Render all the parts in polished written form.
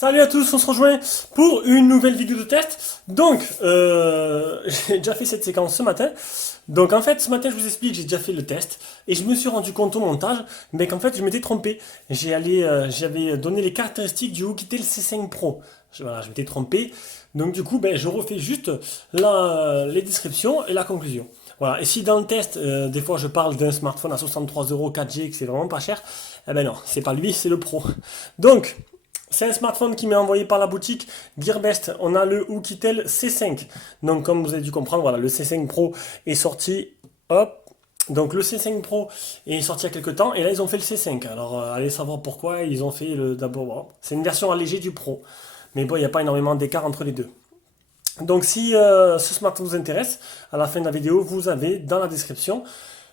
Salut à tous, on se rejoint pour une nouvelle vidéo de test. Donc, j'ai déjà fait cette séquence ce matin. Donc en fait, ce matin, je vous explique, j'ai déjà fait le test et je me suis rendu compte au montage, mais qu'en fait, je m'étais trompé. J'avais donné les caractéristiques du Oukitel C5 Pro. Voilà, je m'étais trompé. Donc du coup, je refais juste les descriptions et la conclusion. Voilà. Et si dans le test, des fois, je parle d'un smartphone à 63 euros 4G, que c'est vraiment pas cher, eh ben non, c'est pas lui, c'est le Pro. Donc, c'est un smartphone qui m'est envoyé par la boutique Gearbest. On a le Oukitel C5. Donc, comme vous avez dû comprendre, voilà, le C5 Pro est sorti. Hop. Donc, le C5 Pro est sorti il y a quelques temps. Et là, ils ont fait le C5. Alors, allez savoir pourquoi. Ils ont fait le d'abord. Bon, c'est une version allégée du Pro. Mais bon, il n'y a pas énormément d'écart entre les deux. Donc, si ce smartphone vous intéresse, à la fin de la vidéo, vous avez dans la description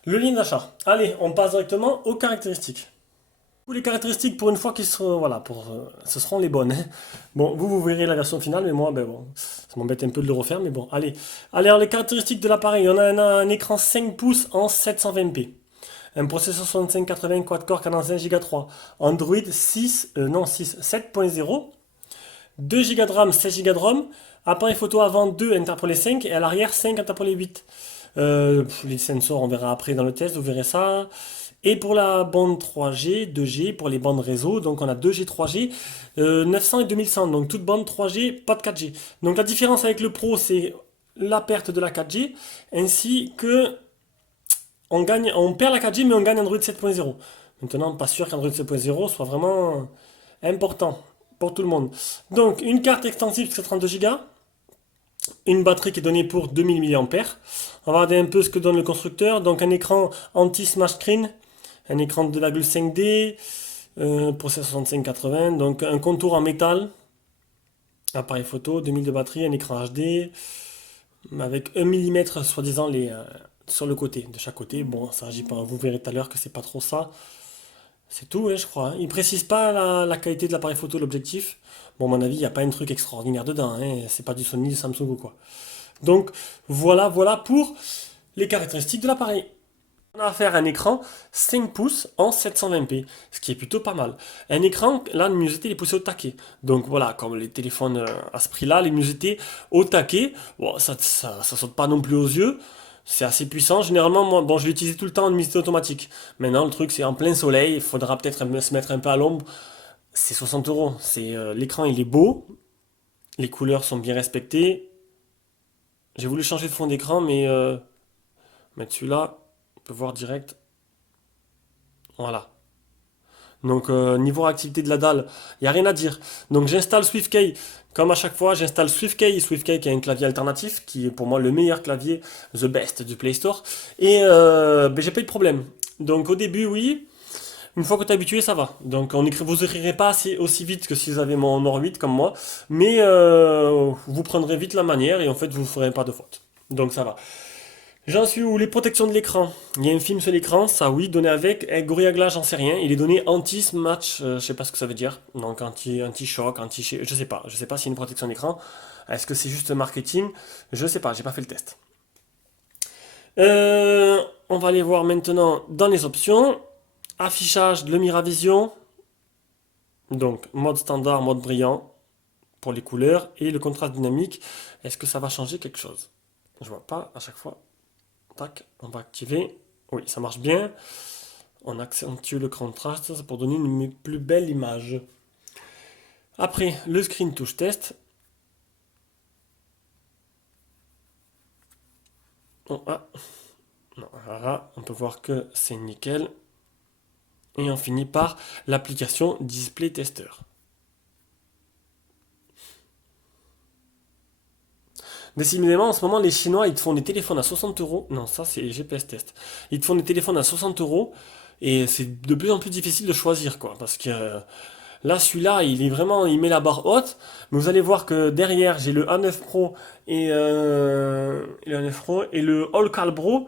le lien d'achat. Allez, on passe directement aux caractéristiques. Tous les caractéristiques pour une fois qui seront, voilà, ce seront les bonnes, hein. Bon, vous verrez la version finale, mais moi, bon, ça m'embête un peu de le refaire, mais bon, allez. Allez, alors les caractéristiques de l'appareil, on a un écran 5 pouces en 720p. Un processeur 6580 quad-core cadence 1 Go 3. Android 7.0. 2 Go de RAM, 16 Go de ROM. Appareil photo avant 2 interpolé 5 et à l'arrière 5 interpolé 8. Les sensors, on verra après dans le test, vous verrez ça. Et pour la bande 3G, 2G, pour les bandes réseau, donc on a 2G, 3G, 900 et 2100, donc toute bande 3G, pas de 4G. Donc la différence avec le Pro, c'est la perte de la 4G, ainsi que on perd la 4G, mais on gagne Android 7.0. Maintenant, pas sûr qu'Android 7.0 soit vraiment important pour tout le monde. Donc une carte extensible jusqu'à 32 Go, une batterie qui est donnée pour 2000 mAh. On va regarder un peu ce que donne le constructeur. Donc un écran anti-smash screen, un écran de 2,5D, processeur 6580, donc un contour en métal, appareil photo, 2000 de batterie, un écran HD, avec 1 mm soi-disant sur le côté, de chaque côté. Bon, ça agit pas, vous verrez tout à l'heure que c'est pas trop ça. C'est tout, je crois, hein. Il précise pas la qualité de l'appareil photo, l'objectif. Bon, à mon avis, il n'y a pas un truc extraordinaire dedans, hein. C'est pas du Sony, du Samsung ou quoi. Donc, voilà pour les caractéristiques de l'appareil. On a affaire à un écran 5 pouces en 720p, ce qui est plutôt pas mal. Un écran, là, la luminosité est poussée au taquet. Donc voilà, comme les téléphones à ce prix-là, les luminosité au taquet, bon, ça saute pas non plus aux yeux. C'est assez puissant. Généralement, moi, bon, je l'utilise tout le temps en luminosité automatique. Maintenant, le truc, c'est en plein soleil. Il faudra peut-être se mettre un peu à l'ombre. C'est 60 euros. L'écran, il est beau. Les couleurs sont bien respectées. J'ai voulu changer de fond d'écran, mais mettre celui-là, on peut voir direct. Voilà. Donc niveau réactivité de la dalle, il n'y a rien à dire. Donc j'installe SwiftKey. Comme à chaque fois, j'installe SwiftKey. SwiftKey qui est un clavier alternatif, qui est pour moi le meilleur clavier, the best du Play Store. Et j'ai pas eu de problème. Donc au début, oui. Une fois que tu es habitué, ça va. Donc vous écrirez pas aussi vite que si vous avez mon Nord 8 comme moi. Mais vous prendrez vite la manière et en fait vous ne ferez pas de faute. Donc ça va. J'en suis où? Les protections de l'écran. Il y a un film sur l'écran, ça oui, donné avec. Gorilla Glass, j'en sais rien. Il est donné anti-smatch, je sais pas ce que ça veut dire. Donc anti-choc, je sais pas. Je sais pas si c'est une protection d'écran. Est-ce que c'est juste marketing? Je sais pas, j'ai pas fait le test. On va aller voir maintenant dans les options. Affichage de Miravision. Donc mode standard, mode brillant pour les couleurs. Et le contraste dynamique. Est-ce que ça va changer quelque chose? Je vois pas à chaque fois. Tac, on va activer. Oui, ça marche bien. On accentue le contraste pour donner une plus belle image. Après, le screen touch test. Non, là, on peut voir que c'est nickel. Et on finit par l'application Display Tester. Décidément, en ce moment, les Chinois, ils te font des téléphones à 60 euros. Non, ça, c'est GPS test. Ils te font des téléphones à 60 euros. Et c'est de plus en plus difficile de choisir, quoi. Parce que là, celui-là, il met la barre haute. Mais vous allez voir que derrière, j'ai le A9 Pro et le All Calibro.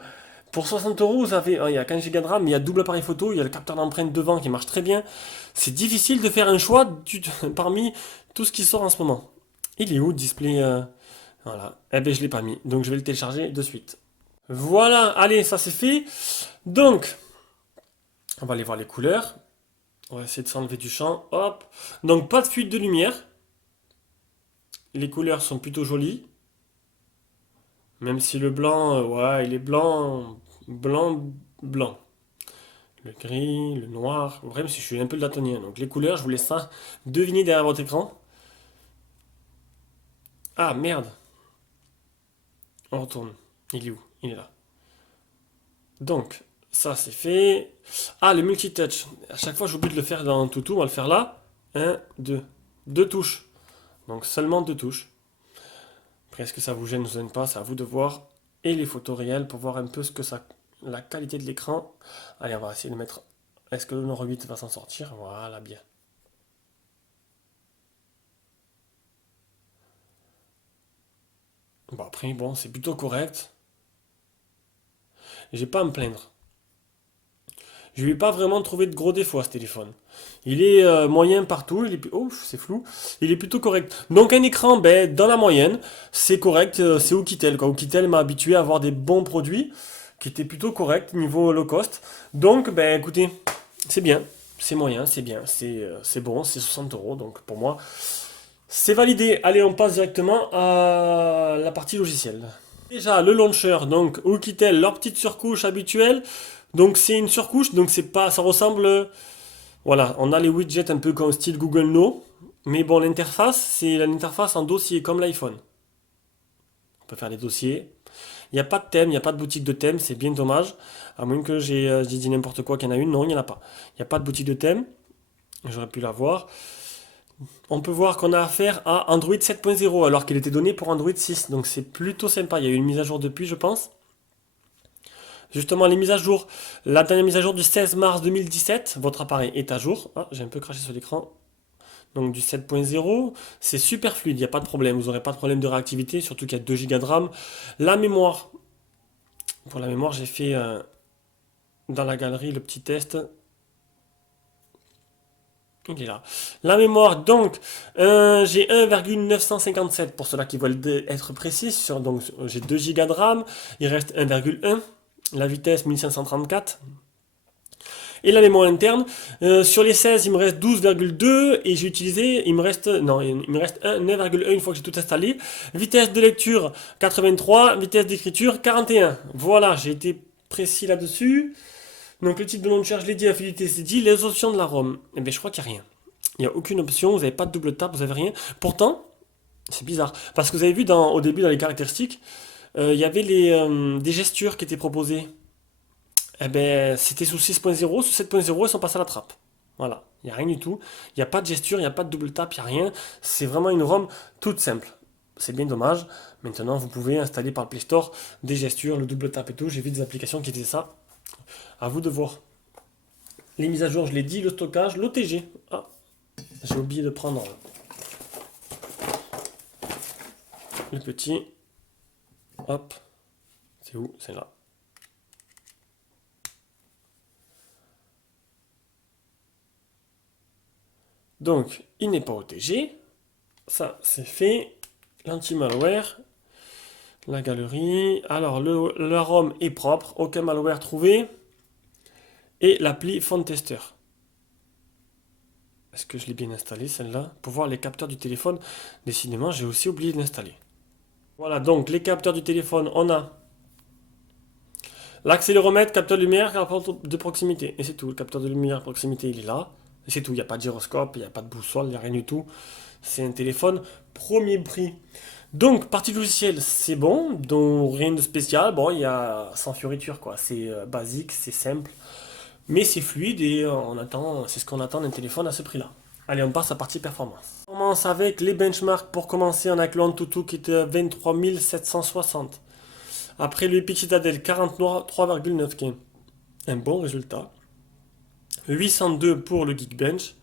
Pour 60 euros, vous avez, il y a 15 Go de RAM, il y a double appareil photo, il y a le capteur d'empreinte devant qui marche très bien. C'est difficile de faire un choix parmi tout ce qui sort en ce moment. Il est où le display voilà. Eh ben, je l'ai pas mis, donc je vais le télécharger de suite. Voilà, allez, ça c'est fait. Donc, on va aller voir les couleurs. On va essayer de s'enlever du champ. Hop. Donc, pas de fuite de lumière. Les couleurs sont plutôt jolies. Même si le blanc, ouais, il est blanc, blanc, blanc. Le gris, le noir. Vrai, parce que je suis un peu daltonien. Donc les couleurs, je vous laisse ça deviner derrière votre écran. Ah merde, on retourne. Il est où? Il est là. Donc, ça c'est fait. Ah, le multitouch. À chaque fois, j'oublie de le faire dans Toutou. On va le faire là. Un, deux. Deux touches. Donc seulement deux touches. Après, est-ce que ça vous gêne ou vous gêne pas? C'est à vous de voir. Et les photos réelles pour voir un peu ce que ça, la qualité de l'écran. Allez, on va essayer de mettre. Est-ce que le Nord 8 va s'en sortir? Voilà, bien. Bon, après, bon, c'est plutôt correct. J'ai pas à me plaindre. Je lui ai pas vraiment trouvé de gros défauts à ce téléphone. Il est moyen partout, il est ouf, c'est flou. Il est plutôt correct. Donc un écran, ben, dans la moyenne, c'est correct, c'est Oukitel quoi. Oukitel m'a habitué à avoir des bons produits qui étaient plutôt corrects niveau low cost. Donc ben écoutez, c'est bien, c'est moyen, c'est bien, c'est bon, c'est 60 euros. Donc pour moi, c'est validé. Allez, on passe directement à la partie logicielle. Déjà, le launcher, donc Oukitel, leur petite surcouche habituelle. Donc c'est une surcouche, donc c'est pas, ça ressemble, voilà, on a les widgets un peu comme style Google No, mais bon, l'interface, c'est l'interface en dossier comme l'iPhone. On peut faire des dossiers. Il n'y a pas de thème, il n'y a pas de boutique de thème, c'est bien dommage. À moins que j'ai dit n'importe quoi qu'il y en a une, non, il n'y en a pas. Il n'y a pas de boutique de thème, j'aurais pu l'avoir. On peut voir qu'on a affaire à Android 7.0 alors qu'il était donné pour Android 6, donc c'est plutôt sympa. Il y a eu une mise à jour depuis, je pense. Justement, les mises à jour. La dernière mise à jour du 16 mars 2017, votre appareil est à jour. Ah, j'ai un peu craché sur l'écran. Donc du 7.0, c'est super fluide, il n'y a pas de problème. Vous n'aurez pas de problème de réactivité, surtout qu'il y a 2 Go de RAM. La mémoire. Pour la mémoire, j'ai fait dans la galerie le petit test. Il est là. La mémoire, donc, j'ai 1,957 pour ceux-là qui veulent être précis. Donc, j'ai 2 Go de RAM, il reste 1,1. La vitesse 1534. Et la mémoire interne, sur les 16, il me reste 12,2 et j'ai utilisé, il me reste, non, il me reste 9,1 une fois que j'ai tout installé. Vitesse de lecture 83, vitesse d'écriture 41. Voilà, j'ai été précis là-dessus. Donc le type de launcher, je l'ai dit, la fidélité, c'est dit. Les options de la ROM, eh bien je crois qu'il n'y a rien. Il n'y a aucune option, vous n'avez pas de double tap, vous n'avez rien. Pourtant, c'est bizarre, parce que vous avez vu au début dans les caractéristiques, il y avait des gestures qui étaient proposées. Eh ben, c'était sous 6.0, sous 7.0, ils sont passés à la trappe. Voilà, il n'y a rien du tout. Il n'y a pas de gesture, il n'y a pas de double tap, il n'y a rien. C'est vraiment une ROM toute simple. C'est bien dommage. Maintenant, vous pouvez installer par le Play Store des gestures, le double tap et tout. J'ai vu des applications qui faisaient ça. À vous de voir. Les mises à jour, je l'ai dit, le stockage, l'OTG. Ah, j'ai oublié de prendre le petit. Hop, c'est où? C'est là. Donc, il n'est pas OTG. Ça, c'est fait. L'anti-malware. La galerie. Alors, la ROM est propre. Aucun malware trouvé. Et l'appli Phone Tester. Est-ce que je l'ai bien installé celle-là? Pour voir les capteurs du téléphone. Décidément, j'ai aussi oublié de l'installer. Voilà, donc les capteurs du téléphone, on a l'accéléromètre, capteur de lumière, capteur de proximité. Et c'est tout. Le capteur de lumière proximité, il est là. Et c'est tout. Il n'y a pas de gyroscope, il n'y a pas de boussole, il n'y a rien du tout. C'est un téléphone premier prix. Donc, partie logicielle, c'est bon. Donc, rien de spécial. Bon, il y a sans fioriture, quoi. C'est basique, c'est simple. Mais c'est fluide et c'est ce qu'on attend d'un téléphone à ce prix-là. Allez, on passe à la partie performance. On commence avec les benchmarks. Pour commencer, on a le Antutu qui était à 23 760. Après, le Epic Citadel 43,9 qui est un bon résultat. 802 pour le Geekbench.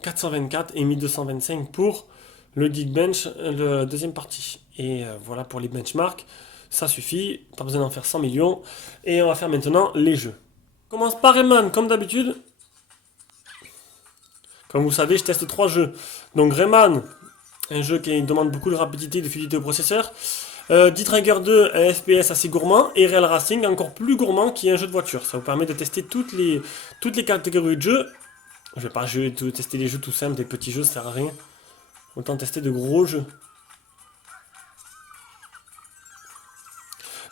424 et 1225 pour le Geekbench, le deuxième partie. Et voilà pour les benchmarks. Ça suffit, pas besoin d'en faire 100 millions. Et on va faire maintenant les jeux. On commence par Rayman, comme d'habitude. Comme vous savez, je teste 3 jeux. Donc Rayman, un jeu qui demande beaucoup de rapidité et de fluidité au processeur. D-Trigger 2, un FPS assez gourmand. Et Real Racing, encore plus gourmand, qui est un jeu de voiture. Ça vous permet de tester toutes les catégories de jeux. Je vais pas tester des jeux tout simples, des petits jeux, ça sert à rien. Autant tester de gros jeux.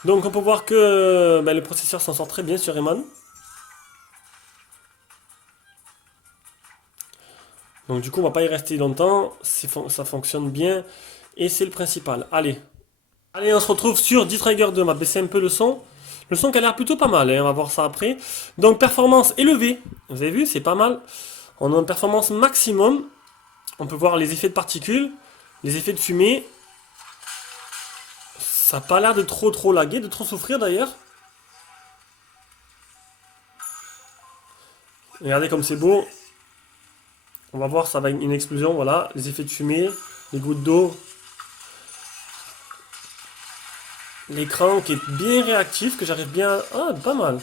Donc on peut voir que le processeur s'en sort très bien sur Rayman. Donc du coup on va pas y rester longtemps, ça fonctionne bien et c'est le principal. Allez, on se retrouve sur D-Trigger 2, on va baisser un peu le son. Le son qui a l'air plutôt pas mal, hein, on va voir ça après. Donc performance élevée, vous avez vu, c'est pas mal. On a une performance maximum. On peut voir les effets de particules, les effets de fumée. Ça n'a pas l'air de trop laguer, de trop souffrir d'ailleurs. Regardez comme c'est beau. On va voir, ça va une explosion, voilà. Les effets de fumée, les gouttes d'eau. L'écran qui est bien réactif, que j'arrive bien... Ah, pas mal.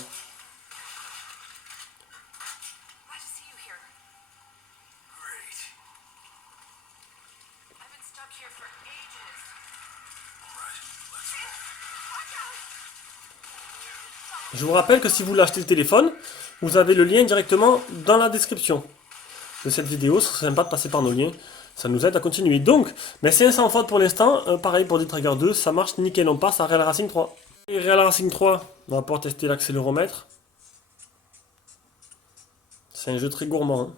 Je vous rappelle que si vous voulez acheter le téléphone, vous avez le lien directement dans la description de cette vidéo. Ce serait sympa de passer par nos liens. Ça nous aide à continuer. Donc, mais c'est un sans faute pour l'instant. Pareil pour D-Trigger 2, ça marche nickel. On passe à Real Racing 3. Et Real Racing 3, on va pouvoir tester l'accéléromètre. C'est un jeu très gourmand, hein.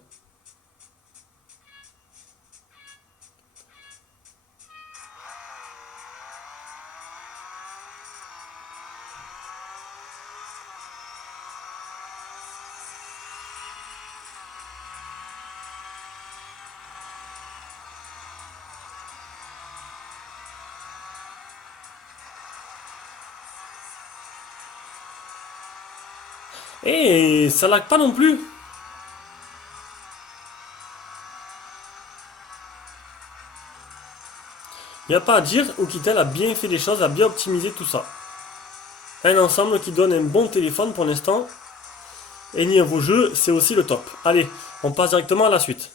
Et ça lag pas non plus. Il n'y a pas à dire, Oukitel a bien fait les choses, a bien optimisé tout ça. Un ensemble qui donne un bon téléphone pour l'instant. Et niveau jeu, c'est aussi le top. Allez, on passe directement à la suite.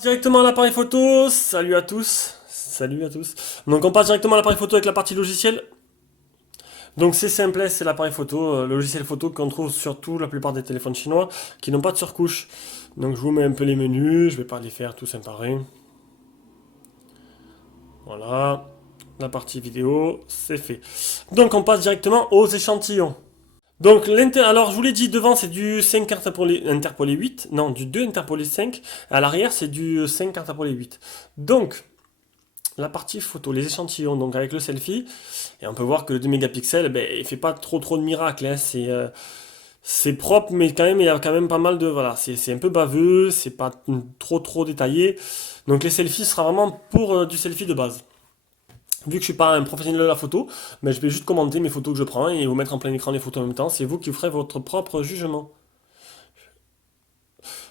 Directement à l'appareil photo, salut à tous. Salut à tous. Donc on passe directement à l'appareil photo avec la partie logicielle. Donc c'est simple, c'est l'appareil photo, le logiciel photo qu'on trouve surtout la plupart des téléphones chinois qui n'ont pas de surcouche. Donc je vous mets un peu les menus, je vais pas les faire tous séparés. Voilà, la partie vidéo, c'est fait. Donc on passe directement aux échantillons. Donc alors je vous l'ai dit, devant c'est du 5 interpolé 8, non du 2 interpolé 5, à l'arrière c'est du 5 interpolé 8. Donc la partie photo, les échantillons, donc avec le selfie, et on peut voir que le 2 mégapixels, il fait pas trop de miracles, hein, c'est propre, mais quand même il y a quand même pas mal de, voilà, c'est un peu baveux, c'est pas trop détaillé, donc les selfies sera vraiment pour du selfie de base. Vu que je suis pas un professionnel de la photo, mais je vais juste commenter mes photos que je prends et vous mettre en plein écran les photos en même temps, c'est vous qui ferez votre propre jugement.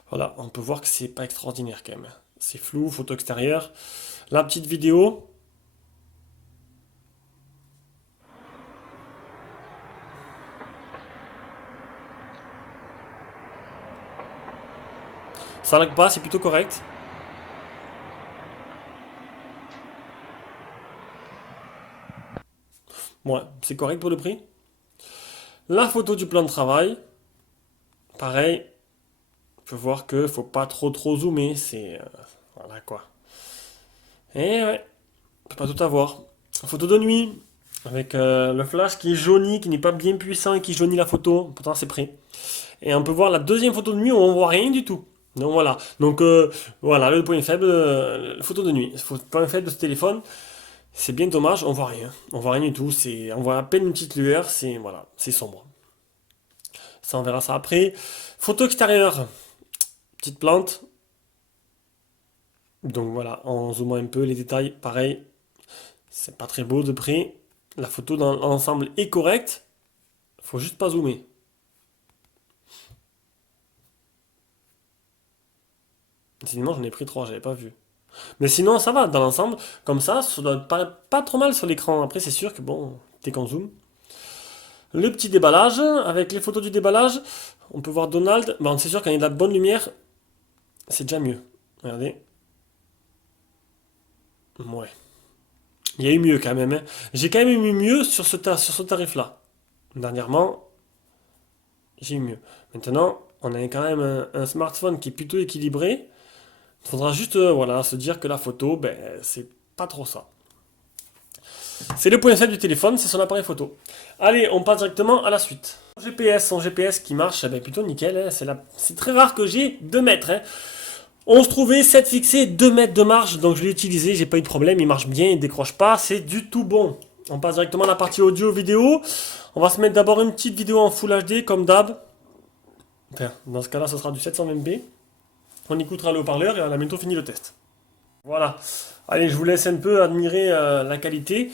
Voilà, on peut voir que c'est pas extraordinaire quand même. C'est flou, photo extérieure. La petite vidéo, ça lag pas, c'est plutôt correct. Ouais, c'est correct pour le prix. La photo du plan de travail, pareil, on peut voir que faut pas trop zoomer, voilà quoi. Et ouais, on peut pas tout avoir. Photo de nuit, avec le flash qui est jauni, qui n'est pas bien puissant et qui jaunit la photo, pourtant c'est prêt. Et on peut voir la deuxième photo de nuit où on voit rien du tout. Donc voilà. Donc voilà le point faible, la photo de nuit. Le point faible de ce téléphone, c'est bien dommage, on voit rien. On voit rien du tout. On voit à peine une petite lueur. C'est voilà, c'est sombre. Ça on verra ça après. Photo extérieure, petite plante. Donc voilà, en zoomant un peu les détails, pareil, c'est pas très beau de près. La photo dans l'ensemble est correcte. Faut juste pas zoomer. Sinon j'en ai pris trois, j'avais pas vu. Mais sinon, ça va, dans l'ensemble, comme ça doit pas trop mal sur l'écran. Après, c'est sûr que bon, dès qu'on zoome. Le petit déballage, avec les photos du déballage, on peut voir Donald. Bon, c'est sûr quand il y a de la bonne lumière, c'est déjà mieux. Regardez. Ouais. Il y a eu mieux quand même, hein. J'ai quand même eu mieux sur sur ce tarif-là. Dernièrement, j'ai eu mieux. Maintenant, on a quand même un smartphone qui est plutôt équilibré. Il faudra juste voilà, se dire que la photo, c'est pas trop ça. C'est le point faible du téléphone, c'est son appareil photo. Allez, on passe directement à la suite. Son GPS qui marche, eh ben, plutôt nickel. Hein, c'est très rare que j'ai 2 mètres. Hein. On se trouvait 7 fixés, 2 mètres de marge, donc je l'ai utilisé, j'ai pas eu de problème, il marche bien, il décroche pas, c'est du tout bon. On passe directement à la partie audio-vidéo. On va se mettre d'abord une petite vidéo en Full HD, comme d'hab. Enfin, dans ce cas-là, ce sera du 720p. On écoutera le haut-parleur et on a bientôt fini le test. Voilà. Allez, je vous laisse un peu admirer la qualité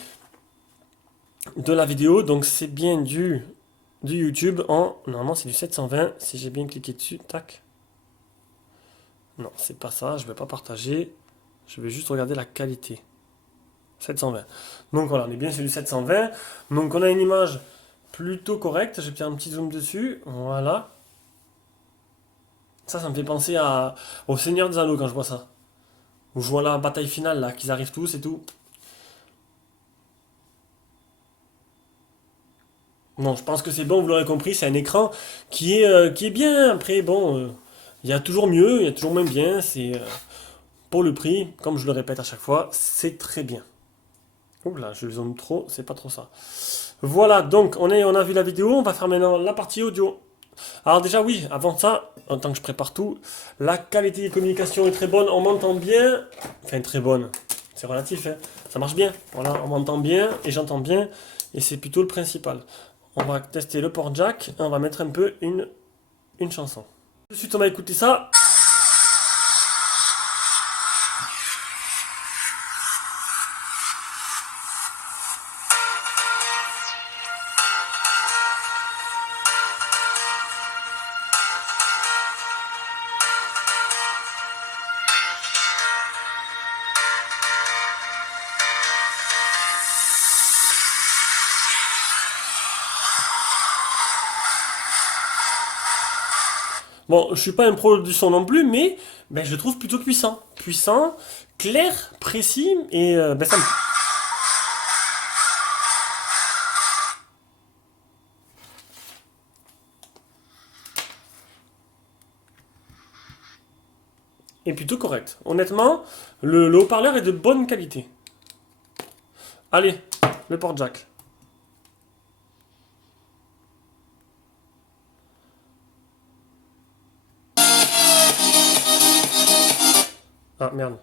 de la vidéo. Donc c'est bien du YouTube en... Normalement c'est du 720, si j'ai bien cliqué dessus. Tac. Non, c'est pas ça, je vais pas partager. Je vais juste regarder la qualité. 720. Donc voilà, on est bien sur du 720. Donc on a une image plutôt correcte. Je vais faire un petit zoom dessus. Voilà. Ça me fait penser au Seigneur des Anneaux quand je vois ça. Où je vois la bataille finale là, qu'ils arrivent tous et tout. Bon, je pense que c'est bon, vous l'aurez compris, c'est un écran qui est bien. Après, bon, il y a toujours mieux, il y a toujours moins bien. C'est pour le prix, comme je le répète à chaque fois, c'est très bien. Ouh là, je zoome trop, c'est pas trop ça. Voilà, donc on a vu la vidéo, on va faire maintenant la partie audio. Alors déjà oui, avant ça, en tant que je prépare tout, la qualité des communications est très bonne, on m'entend bien, enfin très bonne, c'est relatif, hein. Ça marche bien, voilà, on m'entend bien et j'entends bien, et c'est plutôt le principal. On va tester le port jack, et on va mettre un peu une chanson. Tout de suite on va écouter ça. Bon, je suis pas un pro du son non plus, mais ben, je le trouve plutôt puissant. Puissant, clair, précis, et ben, ça me... est plutôt correct. Honnêtement, le haut-parleur est de bonne qualité. Allez, le port jack. Ah merde.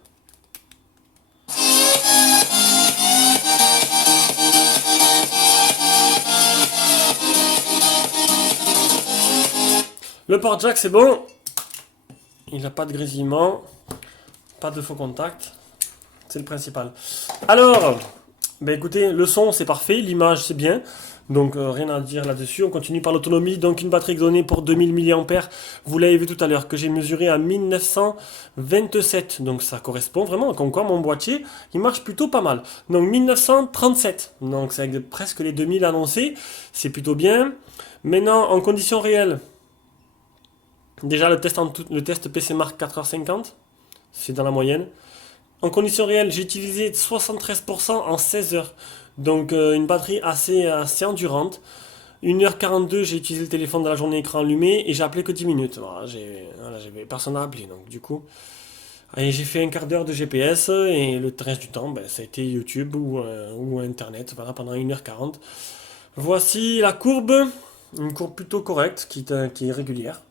Le port jack c'est bon. Il n'a pas de grésillement. Pas de faux contact. C'est le principal. Alors, ben écoutez, le son c'est parfait, l'image c'est bien. Donc rien à dire là-dessus. On continue par l'autonomie. Donc une batterie donnée pour 2000 mAh. Vous l'avez vu tout à l'heure que j'ai mesuré à 1927. Donc ça correspond vraiment. Comme quoi mon boîtier il marche plutôt pas mal. Donc 1937. Donc c'est avec presque les 2000 annoncés. C'est plutôt bien. Maintenant en conditions réelles. Déjà le test PC marque 4h50. C'est dans la moyenne. En conditions réelles, j'ai utilisé 73% en 16 heures. Donc une batterie assez endurante. 1h42, j'ai utilisé le téléphone dans la journée écran allumé et j'ai appelé que 10 minutes. Voilà, j'avais personne à appeler. Donc du coup, allez, j'ai fait un quart d'heure de GPS et le reste du temps, ben, ça a été YouTube ou Internet voilà, pendant 1h40. Voici la courbe. Une courbe plutôt correcte qui est régulière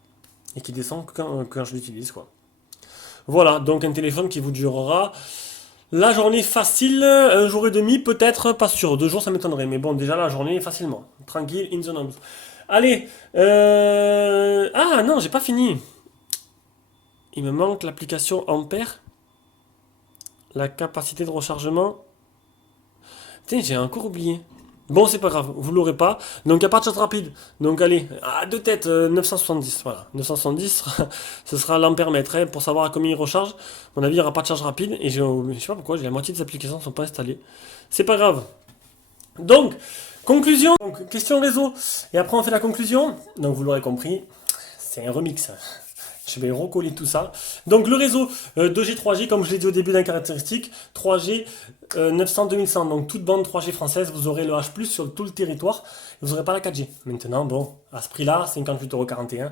et qui descend quand je l'utilise, quoi. Voilà, donc un téléphone qui vous durera la journée facile, un jour et demi peut-être, pas sûr, 2 jours ça m'étonnerait, mais bon déjà la journée facilement, tranquille, in the nose. Allez, ah non, j'ai pas fini. Il me manque l'application Ampère, la capacité de rechargement. Tiens, j'ai encore oublié. Bon, c'est pas grave, vous l'aurez pas. Donc, il n'y a pas de charge rapide. Donc, allez, à deux têtes, 970. Voilà, 970, ce sera l'ampère-mètre. Hein, pour savoir à combien il recharge. À mon avis, il n'y aura pas de charge rapide. Et je sais pas pourquoi, j'ai la moitié des applications ne sont pas installées. C'est pas grave. Donc, conclusion. Donc, question réseau. Et après, on fait la conclusion. Donc, vous l'aurez compris, c'est un remix. Je vais recoller tout ça. Donc le réseau 2G, 3G, comme je l'ai dit au début d'un caractéristique, 3G 900-2100. Donc toute bande 3G française, vous aurez le H+, sur tout le territoire. Vous n'aurez pas la 4G. Maintenant, bon, à ce prix-là, 58,41 €.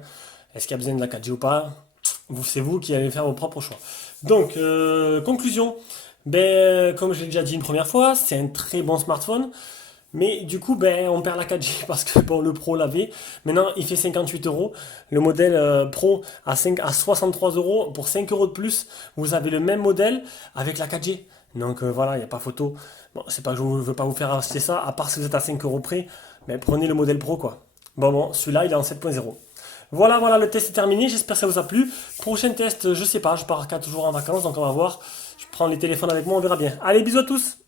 Est-ce qu'il y a besoin de la 4G ou pas? C'est vous qui allez faire vos propres choix. Donc, conclusion. Ben, comme je l'ai déjà dit une première fois, c'est un très bon smartphone. Mais du coup, ben, on perd la 4G parce que bon, le Pro l'avait. Maintenant, il fait 58 euros. Le modèle Pro à 63 euros. Pour 5 euros de plus, vous avez le même modèle avec la 4G. Donc voilà, il n'y a pas photo. Bon, c'est pas que je ne veux pas vous faire acheter ça, à part si vous êtes à 5 euros près. Mais prenez le modèle Pro, quoi. Bon, celui-là, il est en 7.0. Voilà, le test est terminé. J'espère que ça vous a plu. Prochain test, je sais pas, je pars 4 jours en vacances, donc on va voir. Je prends les téléphones avec moi, on verra bien. Allez, bisous à tous!